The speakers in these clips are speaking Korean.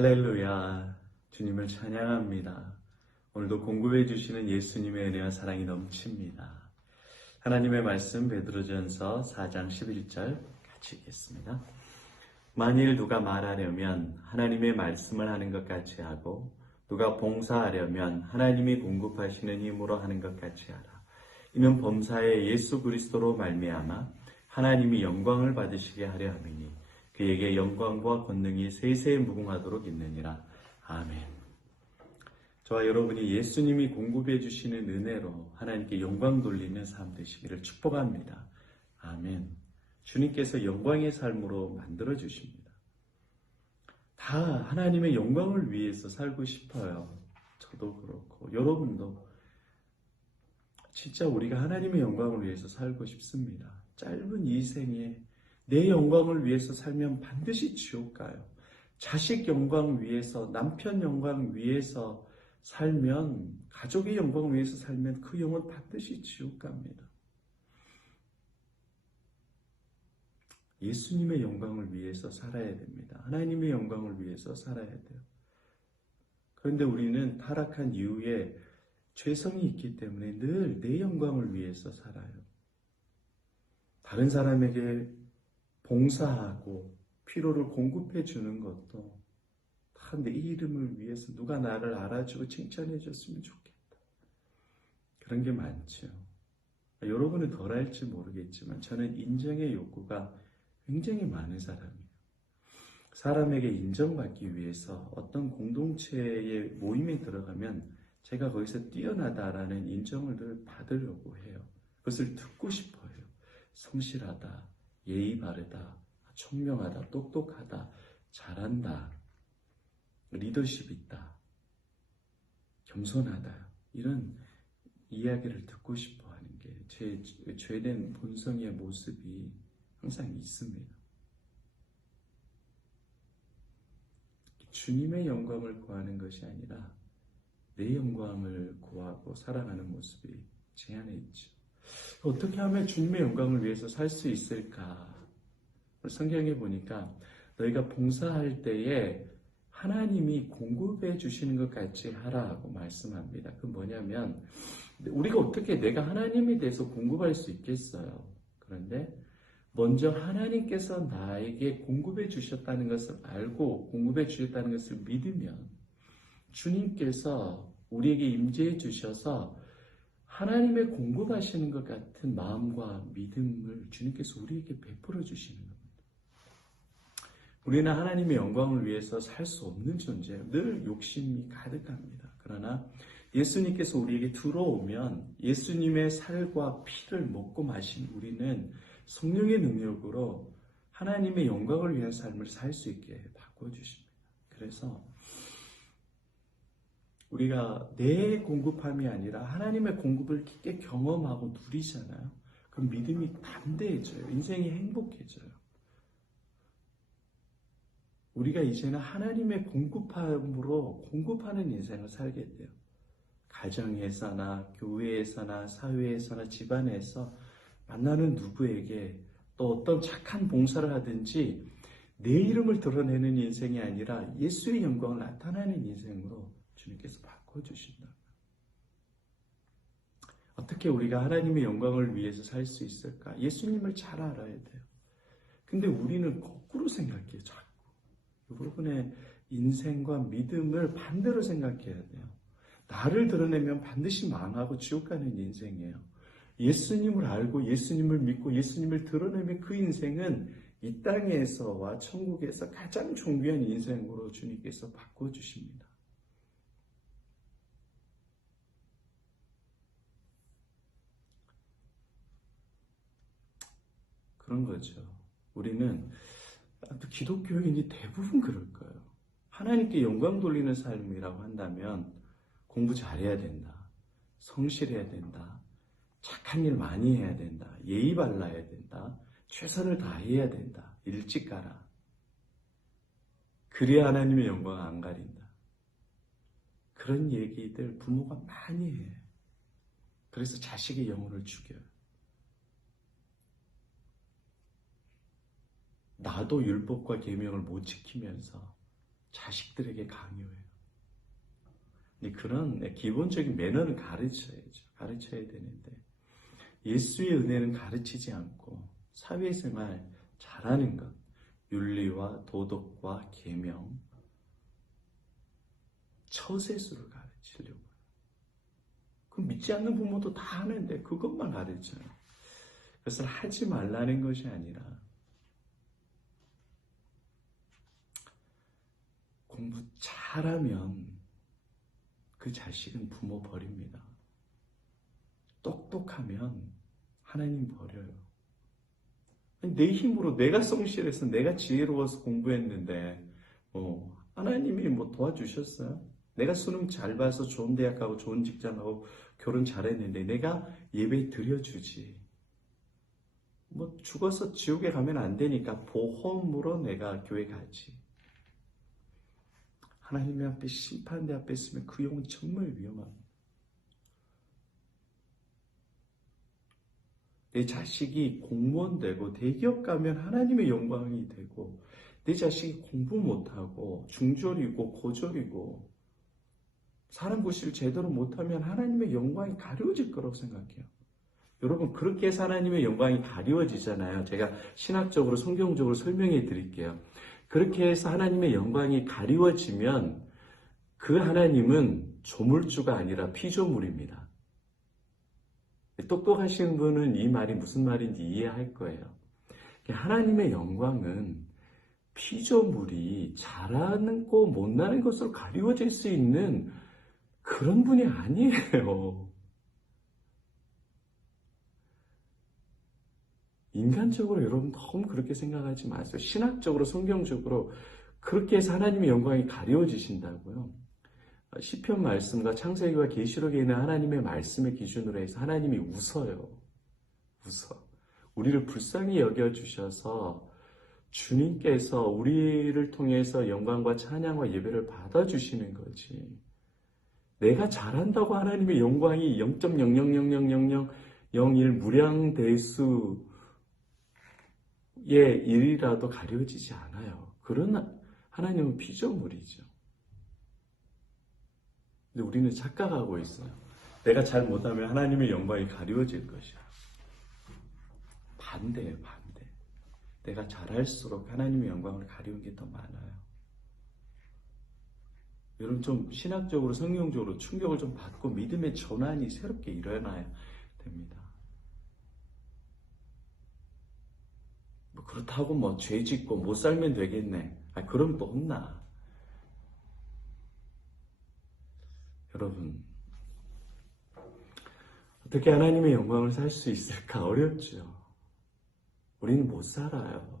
할렐루야, 주님을 찬양합니다. 오늘도 공급해 주시는 예수님의 은혜와 사랑이 넘칩니다. 하나님의 말씀 베드로전서 4장 11절 같이 읽겠습니다. 만일 누가 말하려면 하나님의 말씀을 하는 것 같이 하고 누가 봉사하려면 하나님이 공급하시는 힘으로 하는 것 같이 하라. 이는 범사에 예수 그리스도로 말미암아 하나님이 영광을 받으시게 하려 함이니 그에게 영광과 권능이 세세에 무궁하도록 있느니라. 아멘. 저와 여러분이 예수님이 공급해 주시는 은혜로 하나님께 영광 돌리는 삶 되시기를 축복합니다. 아멘. 주님께서 영광의 삶으로 만들어 주십니다. 다 하나님의 영광을 위해서 살고 싶어요. 저도 그렇고 여러분도 진짜 우리가 하나님의 영광을 위해서 살고 싶습니다. 짧은 이 생에 내 영광을 위해서 살면 반드시 지옥 가요. 자식 영광 위해서, 남편 영광 위해서 살면, 가족의 영광을 위해서 살면 그 영혼 반드시 지옥 갑니다. 예수님의 영광을 위해서 살아야 됩니다. 하나님의 영광을 위해서 살아야 돼요. 그런데 우리는 타락한 이후에 죄성이 있기 때문에 늘 내 영광을 위해서 살아요. 다른 사람에게 봉사하고 필요를 공급해 주는 것도 다 내 이름을 위해서 누가 나를 알아주고 칭찬해 줬으면 좋겠다. 그런 게 많죠. 여러분은 덜 할지 모르겠지만 저는 인정의 욕구가 굉장히 많은 사람이에요. 사람에게 인정받기 위해서 어떤 공동체의 모임에 들어가면 제가 거기서 뛰어나다라는 인정을 늘 받으려고 해요. 그것을 듣고 싶어요. 성실하다, 예의 바르다, 총명하다, 똑똑하다, 잘한다, 리더십 있다, 겸손하다, 이런 이야기를 듣고 싶어 하는 게 제 죄된 본성의 모습이 항상 있습니다. 주님의 영광을 구하는 것이 아니라 내 영광을 구하고 살아가는 모습이 제 안에 있죠. 어떻게 하면 주님의 영광을 위해서 살 수 있을까? 성경에 보니까 너희가 봉사할 때에 하나님이 공급해 주시는 것 같이 하라고 말씀합니다. 그 뭐냐면 우리가 어떻게 내가 하나님에 대해서 공급할 수 있겠어요? 그런데 먼저 하나님께서 나에게 공급해 주셨다는 것을 알고 공급해 주셨다는 것을 믿으면 주님께서 우리에게 임재해 주셔서 하나님의 공급하시는 것 같은 마음과 믿음을 주님께서 우리에게 베풀어 주시는 겁니다. 우리는 하나님의 영광을 위해서 살 수 없는 존재예요. 늘 욕심이 가득합니다. 그러나 예수님께서 우리에게 들어오면 예수님의 살과 피를 먹고 마신 우리는 성령의 능력으로 하나님의 영광을 위한 삶을 살 수 있게 바꿔주십니다. 그래서 우리가 내 공급함이 아니라 하나님의 공급을 깊게 경험하고 누리잖아요. 그럼 믿음이 담대해져요. 인생이 행복해져요. 우리가 이제는 하나님의 공급함으로 공급하는 인생을 살게 돼요. 가정에서나 교회에서나 사회에서나 집안에서 만나는 누구에게 또 어떤 착한 봉사를 하든지 내 이름을 드러내는 인생이 아니라 예수의 영광을 나타내는 인생으로 주님께서 바꿔주신다. 어떻게 우리가 하나님의 영광을 위해서 살 수 있을까? 예수님을 잘 알아야 돼요. 근데 우리는 거꾸로 생각해요. 자꾸. 여러분의 인생과 믿음을 반대로 생각해야 돼요. 나를 드러내면 반드시 망하고 지옥 가는 인생이에요. 예수님을 알고 예수님을 믿고 예수님을 드러내면 그 인생은 이 땅에서와 천국에서 가장 존귀한 인생으로 주님께서 바꿔주십니다. 그런 거죠. 우리는 기독교인이 대부분 그럴 거예요. 하나님께 영광 돌리는 삶이라고 한다면 공부 잘해야 된다. 성실해야 된다. 착한 일 많이 해야 된다. 예의 발라야 된다. 최선을 다해야 된다. 일찍 가라. 그래야 하나님의 영광 안 가린다. 그런 얘기들 부모가 많이 해요. 그래서 자식의 영혼을 죽여요. 나도 율법과 계명을 못 지키면서 자식들에게 강요해요. 그런 기본적인 매너는 가르쳐야죠. 가르쳐야 되는데 예수의 은혜는 가르치지 않고 사회생활 잘하는 것, 윤리와 도덕과 계명, 처세술을 가르치려고 해요. 그 믿지 않는 부모도 다 하는데 그것만 가르쳐요. 그것을 하지 말라는 것이 아니라 공부 잘하면 그 자식은 부모 버립니다. 똑똑하면 하나님 버려요. 내 힘으로 내가 성실해서 내가 지혜로워서 공부했는데 하나님이 도와주셨어요? 내가 수능 잘 봐서 좋은 대학 가고 좋은 직장 가고 결혼 잘했는데 내가 예배 드려주지. 죽어서 지옥에 가면 안 되니까 보험으로 내가 교회 가지. 하나님 앞에 심판대 앞에 있으면 그 영혼 정말 위험합니다. 내 자식이 공무원 되고 대기업 가면 하나님의 영광이 되고 내 자식이 공부 못하고 중졸이고 고졸이고 사람 구실을 제대로 못하면 하나님의 영광이 가려워질 거라고 생각해요. 여러분 그렇게 해서 하나님의 영광이 가려워지잖아요. 제가 신학적으로 성경적으로 설명해 드릴게요. 그렇게 해서 하나님의 영광이 가려워지면 그 하나님은 조물주가 아니라 피조물입니다. 똑똑하신 분은 이 말이 무슨 말인지 이해할 거예요. 하나님의 영광은 피조물이 잘하는 거 못나는 것으로 가리워질 수 있는 그런 분이 아니에요. 인간적으로 여러분 너무 그렇게 생각하지 마세요. 신학적으로 성경적으로 그렇게 해서 하나님의 영광이 가려워지신다고요. 시편 말씀과 창세기와 계시록에 있는 하나님의 말씀을 기준으로 해서 하나님이 웃어요. 웃어. 우리를 불쌍히 여겨주셔서 주님께서 우리를 통해서 영광과 찬양과 예배를 받아주시는 거지. 내가 잘한다고 하나님의 영광이 0.00000001 무량대수의 일이라도 가려지지 않아요. 그런 하나님은 피조물이죠. 근데 우리는 착각하고 있어요. 내가 잘 못하면 하나님의 영광이 가려워질 것이야. 반대예요, 반대. 내가 잘할수록 하나님의 영광을 가리운 게 더 많아요. 여러분 좀 신학적으로 성경적으로 충격을 좀 받고 믿음의 전환이 새롭게 일어나야 됩니다. 그렇다고 죄 짓고 못 살면 되겠네. 그럼 또 혼나. 여러분 어떻게 하나님의 영광을 살 수 있을까? 어렵죠. 우리는 못 살아요.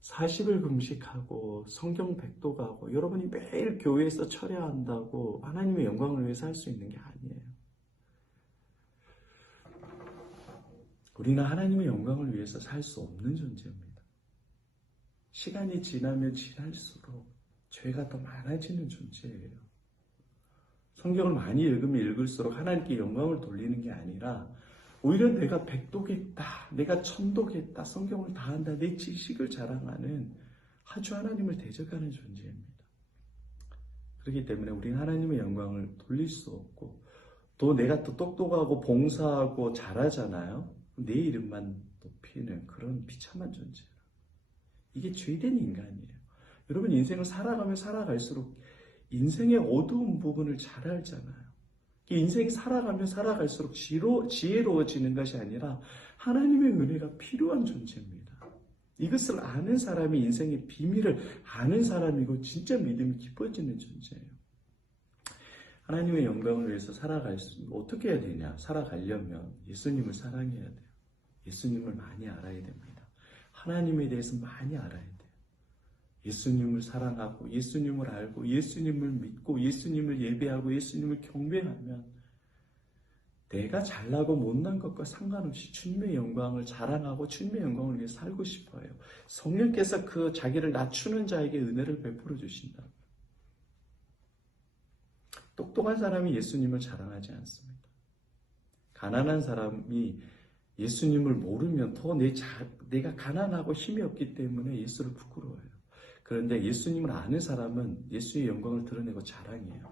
40일 금식하고 성경 백독하고 여러분이 매일 교회에서 철야한다고 하나님의 영광을 위해 살 수 있는 게 아니에요. 우리는 하나님의 영광을 위해서 살 수 없는 존재입니다. 시간이 지나면 지날수록 죄가 더 많아지는 존재예요. 성경을 많이 읽으면 읽을수록 하나님께 영광을 돌리는 게 아니라 오히려 내가 백독했다, 내가 천독했다, 성경을 다 한다, 내 지식을 자랑하는 아주 하나님을 대적하는 존재입니다. 그렇기 때문에 우리는 하나님의 영광을 돌릴 수 없고 또 내가 또 똑똑하고 봉사하고 잘하잖아요. 내 이름만 높이는 그런 비참한 존재예요. 이게 죄된 인간이에요. 여러분 인생을 살아가면 살아갈수록 인생의 어두운 부분을 잘 알잖아요. 인생이 살아가면 살아갈수록 지혜로워지는 것이 아니라 하나님의 은혜가 필요한 존재입니다. 이것을 아는 사람이 인생의 비밀을 아는 사람이고 진짜 믿음이 깊어지는 존재예요. 하나님의 영광을 위해서 어떻게 해야 되냐? 살아가려면 예수님을 사랑해야 돼요. 예수님을 많이 알아야 됩니다. 하나님에 대해서 많이 알아야 돼요. 예수님을 사랑하고 예수님을 알고 예수님을 믿고 예수님을 예배하고 예수님을 경배하면 내가 잘나고 못난 것과 상관없이 주님의 영광을 자랑하고 주님의 영광을 위해 살고 싶어요. 성령께서 그 자기를 낮추는 자에게 은혜를 베풀어 주신다. 똑똑한 사람이 예수님을 자랑하지 않습니다. 가난한 사람이 예수님을 모르면 더 내가 가난하고 힘이 없기 때문에 예수를 부끄러워해요. 그런데 예수님을 아는 사람은 예수의 영광을 드러내고 자랑해요.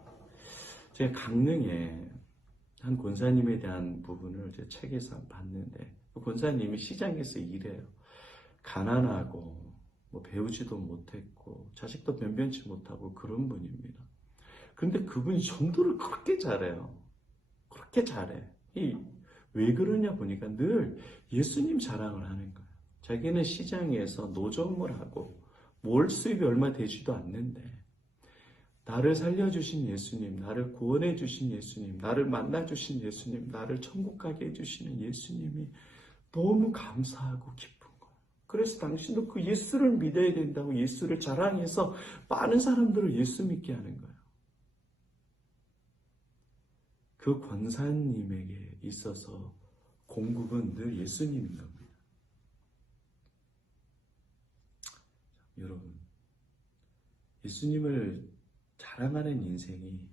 제가 강릉에 한 권사님에 대한 부분을 제 책에서 봤는데, 그 권사님이 시장에서 일해요. 가난하고 뭐 배우지도 못했고 자식도 변변치 못하고 그런 분입니다. 그런데 그분이 전도를 그렇게 잘해요. 그렇게 잘해. 왜 그러냐 보니까 늘 예수님 자랑을 하는 거예요. 자기는 시장에서 노점을 하고 월 수입이 얼마 되지도 않는데 나를 살려주신 예수님, 나를 구원해 주신 예수님, 나를 만나주신 예수님, 나를 천국 가게 해주시는 예수님이 너무 감사하고 기쁜 거예요. 그래서 당신도 그 예수를 믿어야 된다고 예수를 자랑해서 많은 사람들을 예수 믿게 하는 거예요. 그 권사님에게 있어서 공급은 늘 예수님인 겁니다. 여러분, 예수님을 자랑하는 인생이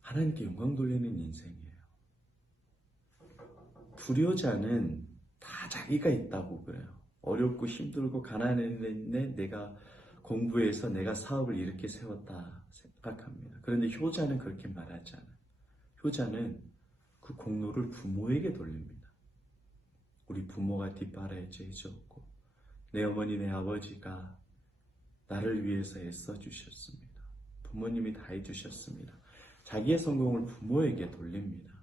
하나님께 영광 돌리는 인생이에요. 불효자는 다 자기가 있다고 그래요. 어렵고 힘들고 가난했는데 내가 공부해서 내가 사업을 이렇게 세웠다 생각합니다. 그런데 효자는 그렇게 말하지 않아요. 효자는 그 공로를 부모에게 돌립니다. 우리 부모가 뒷바라지 해줬고 내 어머니 내 아버지가 나를 위해서 애써주셨습니다. 부모님이 다 해주셨습니다. 자기의 성공을 부모에게 돌립니다.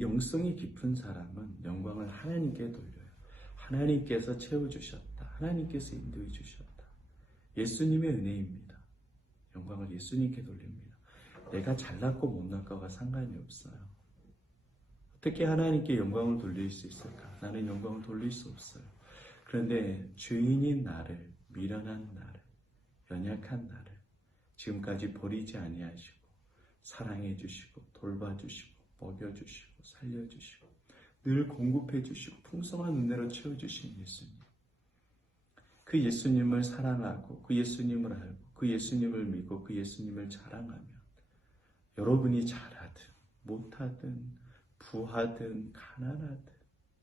영성이 깊은 사람은 영광을 하나님께 돌려요. 하나님께서 채워주셨다. 하나님께서 인도해 주셨다. 예수님의 은혜입니다. 영광을 예수님께 돌립니다. 내가 잘났고 못났고가 상관이 없어요. 어떻게 하나님께 영광을 돌릴 수 있을까? 나는 영광을 돌릴 수 없어요. 그런데 주인인 나를, 미련한 나를, 연약한 나를 지금까지 버리지 아니하시고 사랑해 주시고 돌봐주시고 먹여주시고 살려주시고 늘 공급해 주시고 풍성한 은혜로 채워주신 예수님. 그 예수님을 사랑하고 그 예수님을 알고 그 예수님을 믿고 그 예수님을 자랑하면 여러분이 잘하든 못하든 부하든 가난하든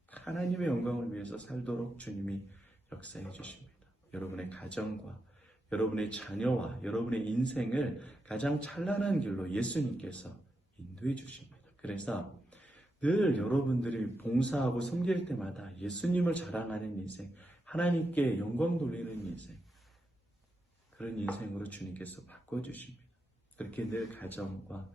하나님의 영광을 위해서 살도록 주님이 역사해 주십니다. 여러분의 가정과 여러분의 자녀와 여러분의 인생을 가장 찬란한 길로 예수님께서 인도해 주십니다. 그래서 늘 여러분들이 봉사하고 섬길 때마다 예수님을 자랑하는 인생, 하나님께 영광 돌리는 인생, 그런 인생으로 주님께서 바꿔주십니다. 그렇게 늘 가정과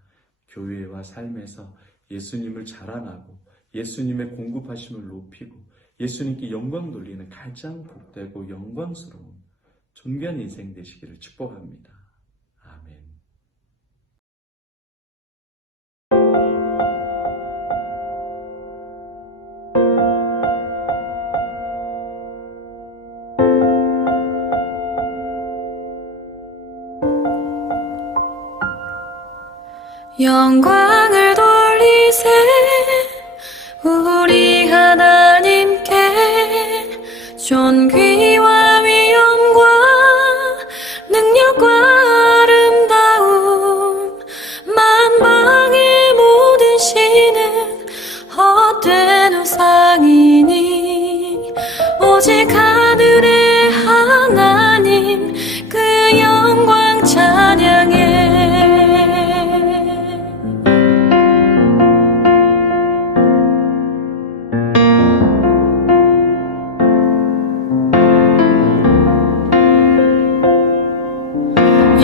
교회와 삶에서 예수님을 자랑하고 예수님의 공급하심을 높이고 예수님께 영광 돌리는 가장 복되고 영광스러운 존귀한 인생 되시기를 축복합니다. 아멘. 영광을 돌리세 우리 하나님께 존귀와 위엄과 능력과 아름다움 만방의 모든 신은 헛된 우상이니 오직 하늘의 하나님 그 영광 찬양해.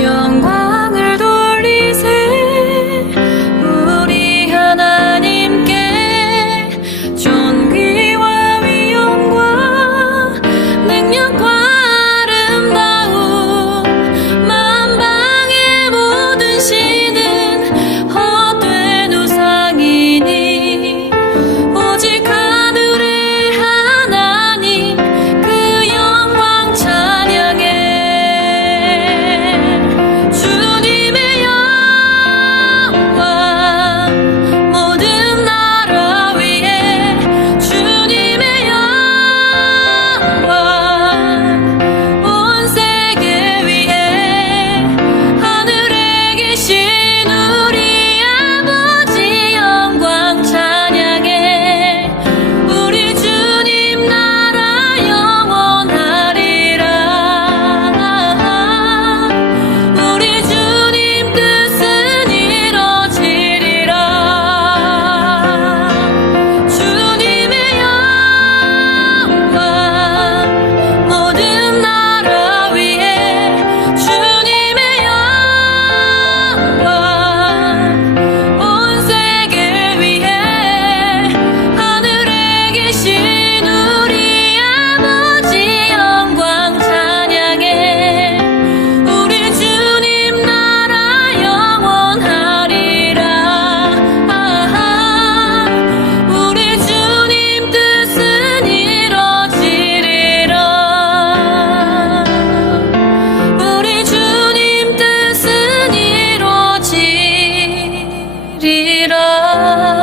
영광을 돌리세 우리 하나님께 존귀와 위엄과 나